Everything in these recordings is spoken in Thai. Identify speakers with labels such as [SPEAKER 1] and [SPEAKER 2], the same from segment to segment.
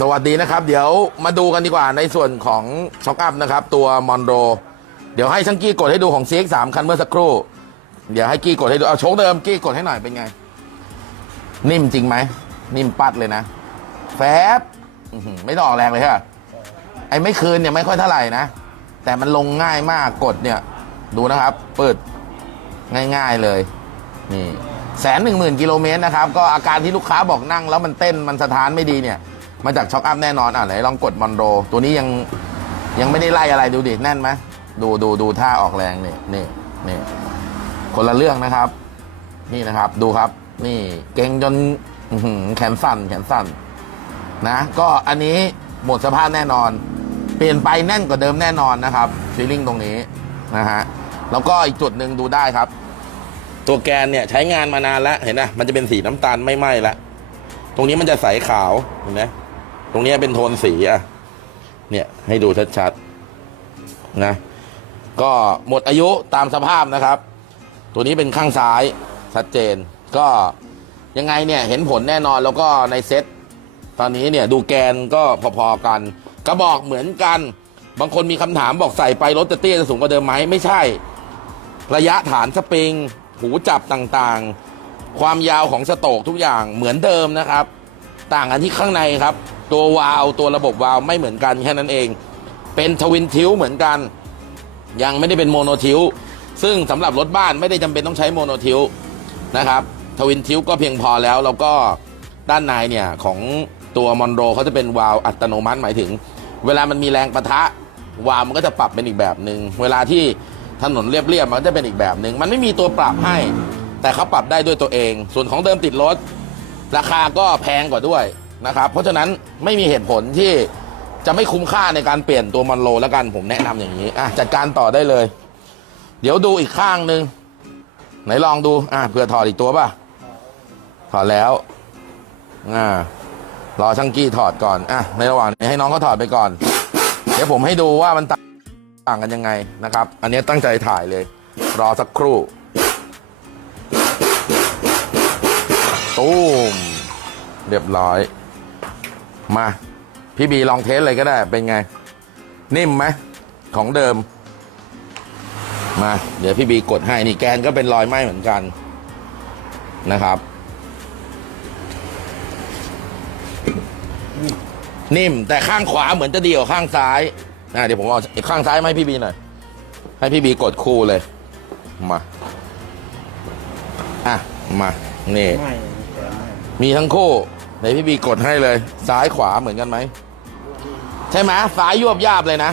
[SPEAKER 1] สวัสดีนะครับ เดี๋ยวมาดูกันดีกว่าในส่วนของช็อคอัพนะครับ ตัวมอนโรเดี๋ยวให้ช่างกี้กดให้ดูของ CX3 คันเมื่อสักครู่ เดี๋ยวให้กี้กดให้ดูเอาโชคเดิมกี้กดให้หน่อยเป็นไง นิ่มจริงไหมนิ่มปัดเลยนะ แฟบอื้อหือไม่ต้องออกแรงเลยฮะไอ้ไม่คืนเนี่ยไม่ค่อยเท่าไหร่นะ แต่มันลงง่ายมากกดเนี่ย ดูนะครับ เปิดง่ายๆเลย นี่แสนหนึ่งหมื่นกิโลเมตรนะครับ ก็อาการที่ลูกค้าบอกนั่งแล้วมันเต้นมันสถานไม่ดีเนี่ย มาจากช็อคอัพแน่นอนอะไหนลองกดมอนโรตัวนี้ยังยังไม่ได้ไล่อะไรดูดิแน่นไหมดูดูดูท่าออกแรงนี่นี่นี่คนละเรื่องนะครับ นี่นะครับ ดูครับ นี่เก่งจนแขนสั่นแขนสั่นนะ ก็อันนี้หมดสภาพแน่นอน เปลี่ยนไปแน่นกว่าเดิมแน่นอนนะครับฟีลลิ่งตรงนี้นะฮะแล้วก็อีกจุดหนึ่งดูได้ครับ ตัวแกนเนี่ยใช้งานมานานแล้วเห็นไหมมันจะเป็นสีน้ำตาลไม่ไหม้ละตรงนี้มันจะใสขาวเห็นไหม ตรงนี้เป็นโทนสีอะ เนี่ยให้ดูชัดๆนะ ก็หมดอายุตามสภาพนะครับ ตัวนี้เป็นข้างซ้ายชัดเจน ก็ยังไงเนี่ยเห็นผลแน่นอนแล้วก็ในเซ็ตตอนนี้เนี่ยดูแกนก็พอๆกัน กระบอกเหมือนกัน บางคนมีคำถามบอกใส่ไปรถจะเตี้ยจะสูงกว่าเดิมไหมไม่ใช่ ระยะฐานสปริง หูจับต่างๆ ความยาวของสโตกทุกอย่างเหมือนเดิมนะครับ ต่างกันที่ข้างในครับ ตัววาล์วตัวระบบวาล์วไม่เหมือนกันแค่นั้นเอง เป็นทวินทิวเหมือนกัน ยังไม่ได้เป็นโมโนทิวซึ่งสำหรับรถบ้านไม่ได้จำเป็นต้องใช้โมโนทิวนะครับทวินทิวก็เพียงพอแล้วแล้วก็ด้านในเนี่ยของตัวมอนโรเขาจะเป็นวาล์วอัตโนมัติหมายถึง เวลามันมีแรงประทะวาล์วมันก็จะปรับเป็นอีกแบบหนึ่งเวลาที่ถนนเรียบๆมันจะเป็นอีกแบบหนึ่งมันไม่มีตัวปรับให้ แต่เขาปรับได้ด้วยตัวเอง ส่วนของเดิมติดรถ ราคาก็แพงกว่าด้วยนะครับ เพราะฉะนั้นไม่มีเหตุผลที่จะไม่คุ้มค่าในการเปลี่ยนตัวมอนโรแล้วกันผมแนะนำอย่างนี้อะจัดการต่อได้เลย เดี๋ยวดูอีกข้างหนึ่งไหนลองดูอะเผื่อถอดอีกตัวป่ะถอดแล้วอ่ารอช่างกี้ถอดก่อนอะในระหว่างนี้ให้น้องเขาถอดไปก่อน เดี๋ยวผมให้ดูว่ามันต่างกันยังไงนะครับ อันนี้ตั้งใจถ่ายเลย รอสักครู่ ตูมเรียบร้อย มา พี่บีลองเทสเลยก็ได้ เป็นไง นิ่มไหมของเดิม มา เดี๋ยวพี่บีกดให้ นี่แกนก็เป็นรอยไหม้เหมือนกันนะครับ นิ่มแต่ข้างขวาเหมือนจะดีกว่าข้างซ้ายอะเดี๋ยวผมเอาข้างซ้ายมาให้พี่บีหน่อย ให้พี่บีกดคู่เลย มา อะ มา นี่
[SPEAKER 2] มี
[SPEAKER 1] ทั้งคู่ไหนพี่บีกดให้เลย ซ้ายขวาเหมือนกันไหม ใช่ไหมซ้ายยวบยาบเลยนะ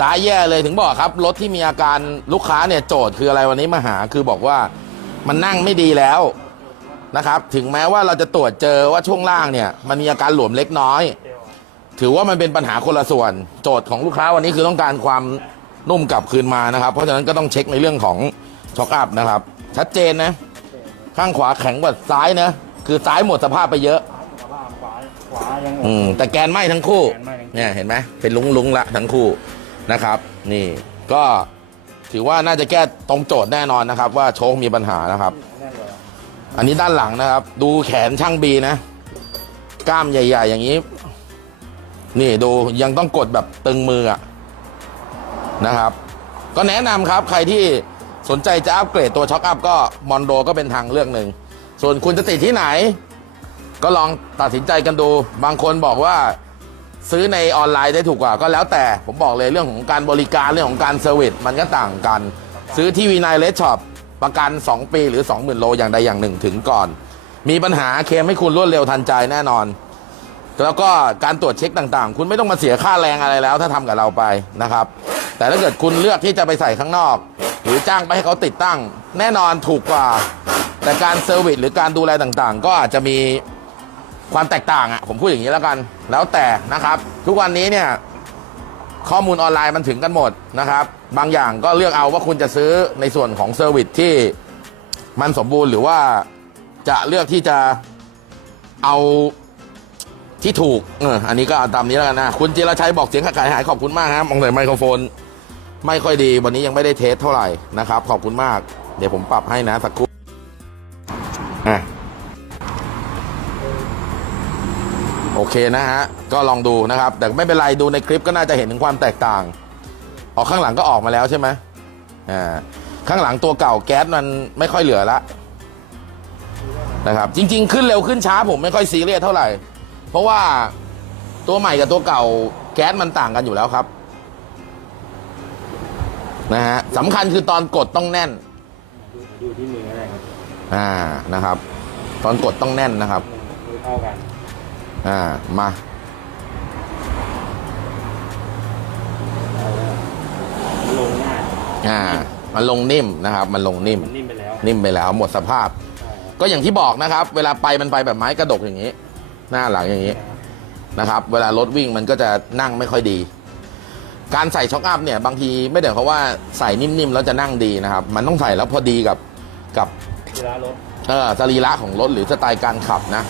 [SPEAKER 1] ซ้ายแย่เลยถึงบอกครับ รถที่มีอาการลูกค้าเนี่ยโจทย์คืออะไรวันนี้มาหาคือบอกว่ามันนั่งไม่ดีแล้วนะครับ ถึงแม้ว่าเราจะตรวจเจอว่าช่วงล่างเนี่ย มันมีอาการหลวมเล็กน้อย ถือว่ามันเป็นปัญหาคนละส่วน โจทย์ของลูกค้าวันนี้คือต้องการความนุ่มกลับคืนมานะครับ เพราะฉะนั้นก็ต้องเช็คในเรื่องของช็อคอัพนะครับ ชัดเจนนะ ข้างขวาแข็งกว่าซ้ายนะ คือซ้ายหมดสภาพไปเยอะ
[SPEAKER 2] ขวาขวาขวายังหมด
[SPEAKER 1] อืมแต่แกนไหมทั้งคู่
[SPEAKER 2] แกนไหม้ทั้งคู่
[SPEAKER 1] เนี่ยเห็นไหมเป็นลุงลุงๆละทั้งคู่นะครับ นี่ก็ถือว่าน่าจะแก้ตรงโจทย์แน่นอนนะครับ ว่าโชคมีปัญหานะครับ
[SPEAKER 2] แน่นเลย
[SPEAKER 1] อันนี้ด้านหลังนะครับ ดูแขนช่างบีนะ กล้ามใหญ่ ๆ อย่างนี้ นี่ดูยังต้องกดแบบตึงมืออะนะครับ ก็แนะนำครับใครที่สนใจจะอัปเกรดตัวช็อคอัพก็มอนโดก็เป็นทางเลือกหนึ่ง ส่วนคุณจะติดที่ไหน ก็ลองตัดสินใจกันดู บางคนบอกว่าซื้อในออนไลน์ได้ถูกกว่าก็แล้วแต่ผมบอกเลยเรื่องของการบริการเรื่องของการเซอร์วิสมันก็ต่างกัน ซื้อที่วีนายเลสช็อปประกัน 2 ปีหรือ 20,000 โลอย่างใดอย่างหนึ่งถึงก่อน มีปัญหาเคมให้คุณรวดเร็วทันใจแน่นอน แล้วก็การตรวจเช็คต่างๆ คุณไม่ต้องมาเสียค่าแรงอะไรแล้ว ถ้าทำกับเราไปนะครับ แต่ถ้าเกิดคุณเลือกที่จะไปใส่ข้างนอก หรือจ้างไปให้เขาติดตั้ง แน่นอนถูกกว่า แต่การเซอร์วิสหรือการดูแลต่างๆ ก็อาจจะมีความแตกต่างอะผมพูดอย่างนี้แล้วกัน แล้วแต่นะครับ ทุกวันนี้เนี่ยข้อมูลออนไลน์มันถึงกันหมดนะครับ บางอย่างก็เลือกเอาว่าคุณจะซื้อในส่วนของเซอร์วิสที่มันสมบูรณ์หรือว่าจะเลือกที่จะเอาที่ถูกเอออันนี้ก็เอาตามนี้แล้วกันนะ คุณจิรชัยบอกเสียงขาดหายขอบคุณมากครับมองแต่ไมโครโฟน ไม่ค่อยดี วันนี้ยังไม่ได้เทสเท่าไหร่นะครับ ขอบคุณมาก เดี๋ยวผมปรับให้นะสักครู่ อะโอโอเคนะฮะ ก็ลองดูนะครับ แต่ไม่เป็นไรดูในคลิปก็น่าจะเห็นถึงความแตกต่าง ออกข้างหลังก็ออกมาแล้วใช่ไหมอ่าข้างหลังตัวเก่าแก๊สมันไม่ค่อยเหลือละนะครับ จริง ๆ ขึ้นเร็วขึ้นช้าผมไม่ค่อยซีเรียสเท่าไหร่ เพราะว่าตัวใหม่กับตัวเก่าแก๊สมันต่างกันอยู่แล้วครับนะฮะสำคัญคือตอนกดต้องแน่น
[SPEAKER 2] ดูดูที่มือก็ได้ครับ
[SPEAKER 1] อ่านะครับ ตอนกดต้องแน่นนะครับ
[SPEAKER 2] มือเท่ากัน
[SPEAKER 1] อ่า มา
[SPEAKER 2] เอาแล้วลงง่าย
[SPEAKER 1] อ่า มันลงนิ่มนะครับ มันลงนิ่ม
[SPEAKER 2] มันนิ่มไปแล้ว
[SPEAKER 1] นิ่มไปแล้วหมดสภาพ
[SPEAKER 2] ใช่ครับ
[SPEAKER 1] ก็อย่างที่บอกนะครับ เวลาไปมันไปแบบไม้กระดกอย่างนี้ หน้าหลังอย่างนี้นะครับ เวลารถวิ่งมันก็จะนั่งไม่ค่อยดี การใส่ช็อคอัพเนี่ย บางทีไม่ได้เพราะว่าใส่นิ่มๆแล้วจะนั่งดีนะครับ มันต้องใส่แล้วพอดีกับกับ
[SPEAKER 2] เวลารถ
[SPEAKER 1] เออสรีระของรถหรือสไตล์การขับนะ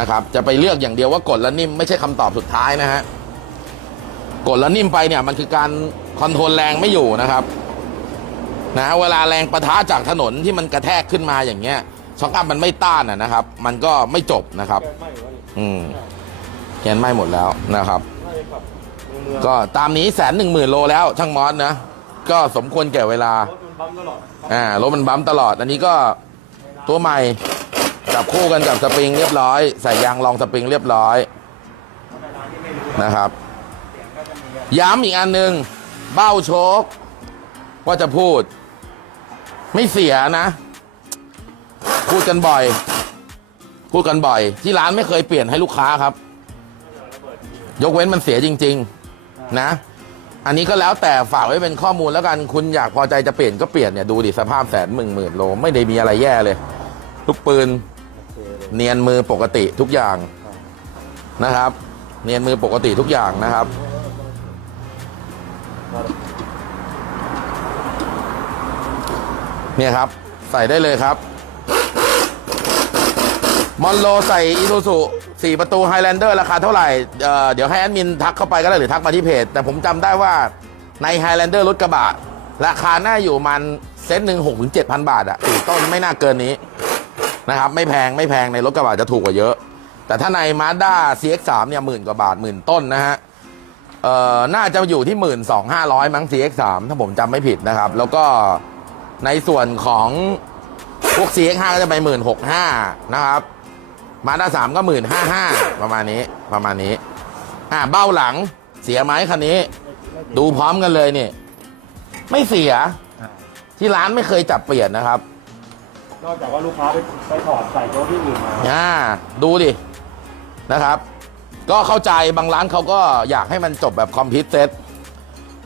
[SPEAKER 1] นะครับจะไปเลือกอย่างเดียวว่ากดแล้วนิ่มไม่ใช่คำตอบสุดท้ายนะฮะกดแล้วนิ่มไปเนี่ยมันคือการคอนโทรลแรงไม่อยู่นะครับนะเวลาแรงประทะจากถนนที่มันกระแทกขึ้นมาอย่างเงี้ยช็อคอัพมันไม่ต้านอะนะครับ มันก็ไม่จบนะครับ
[SPEAKER 2] ไม่หรือว่า
[SPEAKER 1] อืมแกนไหม้หมดแล้วนะครับ ก็ตามนี้แสนหนึ่งหมื่นโลแล้วช่างมอสนะก็สมควรแก่เวลา
[SPEAKER 2] รถมันปั๊มตลอด
[SPEAKER 1] อ่ารถมันบัมตลอด อันนี้ก็ตัวใหม่ จับคู่กันกับสปริงเรียบร้อย ใส่ยางรองสปริงเรียบร้อยนะครับ ย้ำอีกอันหนึ่งเบ้าโชคว่าจะพูด ไม่เสียนะ พูดกันบ่อย พูดกันบ่อย ที่ร้านไม่เคยเปลี่ยนให้ลูกค้าครับ ยกเว้นมันเสียจริง ๆ นะ อันนี้ก็แล้วแต่ฝากไว้เป็นข้อมูลแล้วกันคุณอยากพอใจจะเปลี่ยนก็เปลี่ยนเนี่ยดูดิสภาพแสนหมื่นหมื่นโลไม่ได้มีอะไรแย่เลย ลูกปืน
[SPEAKER 2] เนี
[SPEAKER 1] ยนมือปกติทุกอย่างนะครับ เนียนมือปกติทุกอย่างนะครับ เนี่ยครับใส่ได้เลยครับมอนโลใส่อีซูซูสี่ประตูไฮแลนเดอร์ราคาเท่าไหร่เอ่อเดี๋ยวให้แอดมินทักเข้าไปก็ได้หรือทักมาที่เพจ แต่ผมจำได้ว่าในไฮแลนเดอร์รถกระบะ ราคาน่าอยู่มันเซตหนึ่งหกถึงเจ็ดพันบาทอะสี่ต้นไม่น่าเกินนี้ นะครับไม่แพงไม่แพงในรถกระบะจะถูกกว่าเยอะ แต่ถ้าใน Mazda CX3 เนี่ยหมื่นกว่าบาทหมื่นต้นนะฮะเอ่อน่าจะอยู่ที่หมื่นสองห้าร้อยมั้ง CX3 ถ้าผมจำไม่ผิดนะครับ แล้วก็ในส่วนของพวก CX5 ก็จะไปหมื่นหกห้านะครับมาด้าสามก็หมื่นห้าห้าประมาณนี้ประมาณนี้อ่าเบ้าหลังเสียไหมคันนี้ ดูพร้อมกันเลยนี่ ไม่เสีย ที่ร้านไม่เคยจับเปลี่ยนนะครับ
[SPEAKER 2] นอกจากว่าลูกค้าไปไปถอดใส่โต๊ะที่อื่นมา
[SPEAKER 1] อ่าดูดิ นะครับ ก็เข้าใจบางร้านเขาก็อยากให้มันจบแบบคอมพิวเซต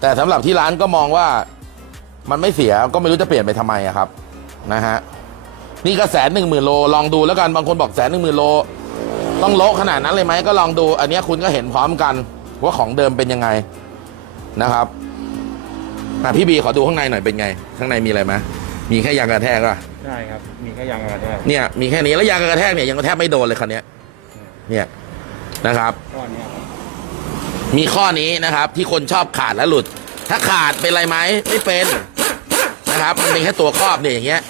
[SPEAKER 1] แต่สำหรับที่ร้านก็มองว่ามันไม่เสียก็ไม่รู้จะเปลี่ยนไปทำไมอะครับ นะฮะ นี่ก็แสนหนึ่งหมื่นโลลองดูแล้วกันบางคนบอกแสนหนึ่งหมื่นโล ต้องโละขนาดนั้นเลยไหมก็ลองดู อันเนี้ยคุณก็เห็นพร้อมกัน ว่าของเดิมเป็นยังไงนะครับอะพี่บีขอดูข้างในหน่อยเป็นไง ข้างในมีอะไรไหม มีแค่ยางกระแทกป่ะ
[SPEAKER 2] ใช่ครับ มีแค่ยางกระแทก
[SPEAKER 1] เนี่ยมีแค่นี้แล้วยางกระแทกเนี่ยยังกระแทกไม่โดนเลยคันเนี้ยเนี่ยนะครับ
[SPEAKER 2] ก้อนเนี้ยครับ
[SPEAKER 1] มีข้อนี้นะครับที่คนชอบขาดและหลุด ถ้าขาดเป็นไรไหมไม่เป็นนะครับมันเป็นแค่ตัวครอบเนี่ยอย่างเงี้ย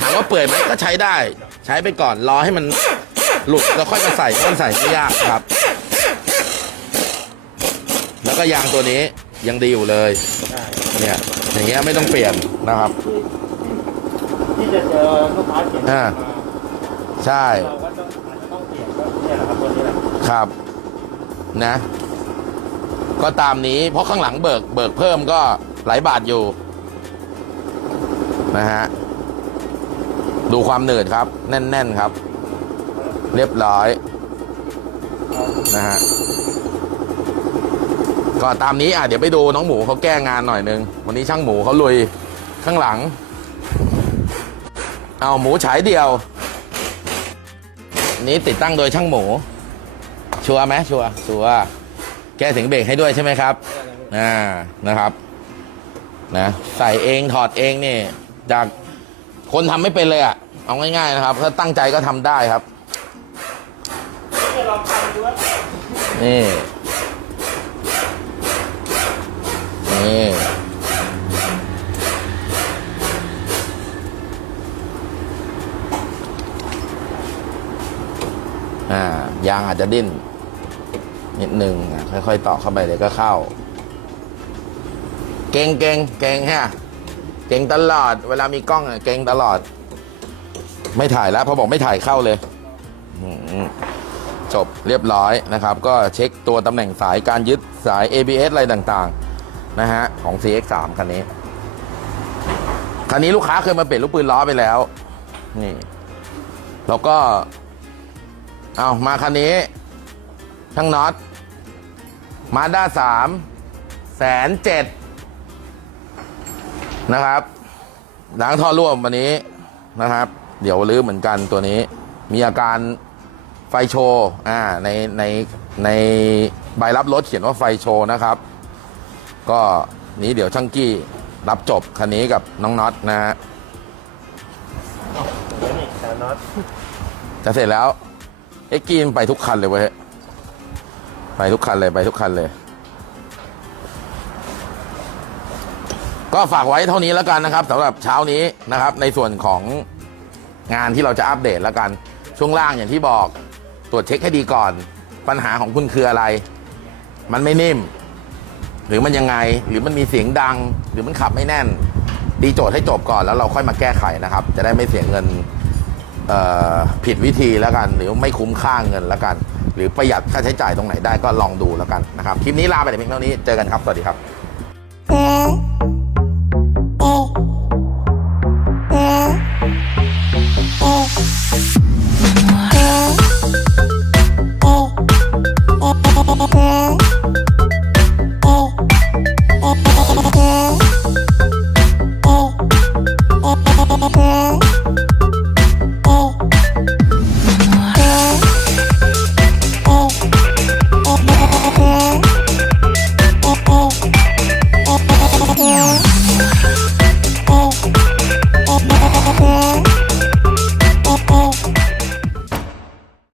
[SPEAKER 1] ถามว่าเปื่อยไหมก็ใช้ได้ ใช้ไปก่อนรอให้มันหลุดแล้วค่อยมาใส่มันใส่ไม่ยากครับ แล้วก็ยางตัวนี้ยังดีอยู่เลย
[SPEAKER 2] ใช่
[SPEAKER 1] เนี่ยอย่างเงี้ยไม่ต้องเปลี่ยนนะครับ
[SPEAKER 2] ที่จะเจอลูกค้าเขียน
[SPEAKER 1] อ่า
[SPEAKER 2] มา
[SPEAKER 1] ใช่
[SPEAKER 2] เราก็ต้องอาจจะต้องเปลี่ยนก็เนี่ยแหละครับตัวนี้แหละ
[SPEAKER 1] ครับ นะ ก็ตามนี้ เพราะข้างหลังเบิก เบิกเพิ่มก็หลายบาทอยู่ นะฮะ ดูความหนืดครับ แน่น ๆ ครับ เรียบร้อย นะฮะ ก็ตามนี้อะเดี๋ยวไปดูน้องหมูเขาแก้งานหน่อยนึง วันนี้ช่างหมูเขาลุยข้างหลัง เอาหมูฉายเดียว นี้ติดตั้งโดยช่างหมู ชัวร์ไหมชัวร์ชัวร์แกเสียงเบรกให้ด้วยใช่ไหมครับอ่านะครับนะใส่เองถอดเองนี่ จากคนทำไม่เป็นเลยอะ่ะเอาง่ายๆนะครับ ถ้าตั้งใจก็ทำได้ครับนี่นี่ ยางอาจจะดิ้นนิดหนึ่งค่อยๆต่อเข้าไปเดี๋ยก็เข้า เก่งเก่งเก่งฮะเก่งตลอด เวลามีกล้องอะเก่งตลอด ไม่ถ่ายแล้วพอบอกไม่ถ่ายเข้าเลยจบเรียบร้อยนะครับ ก็เช็คตัวตำแหน่งสายการยึดสาย ABS อะไรต่างๆ นะฮะ ของ CX3 คันนี้ คันนี้ลูกค้าเคยมาเปลี่ยนลูกปืนล้อไปแล้ว นี่ แล้วก็ เอามาคันนี้ทั้งน็อตมาด้าสามแสนเจ็ดนะครับล้างท่อร่วมวันนี้นะครับ เดี๋ยวรื้อเหมือนกันตัวนี้ มีอาการไฟโชว์อ่าในในในใบรับรถเขียนว่าไฟโชว์นะครับ ก็นี้เดี๋ยวช่างกี้รับจบคันนี้กับน้องน็อตนะฮะ
[SPEAKER 2] เดี๋ยวนี่แต่น็อต
[SPEAKER 1] จะเสร็จแล้ว เอ็กกี้มันไปทุกคันเลยเว้ยไปทุกคันเลยไปทุกคันเลย ก็ฝากไว้เท่านี้แล้วกันนะครับสำหรับเช้านี้นะครับ ในส่วนของงานที่เราจะอัปเดตแล้วกัน ช่วงล่างอย่างที่บอกตรวจเช็คให้ดีก่อน ปัญหาของคุณคืออะไร มันไม่นิ่ม หรือมันยังไงหรือมันมีเสียงดัง หรือมันขับไม่แน่นตีโจทย์ให้จบก่อนแล้วเราค่อยมาแก้ไขนะครับ จะได้ไม่เสียเงิน ผิดวิธีแล้วกัน หรือไม่คุ้มค่าเงินแล้วกัน หรือประหยัดค่าใช้จ่ายตรงไหนได้ก็ลองดูแล้วกันนะครับคลิปนี้ลาไปแต่เพียงเท่านี้เจอกันครับสวัสดีครับ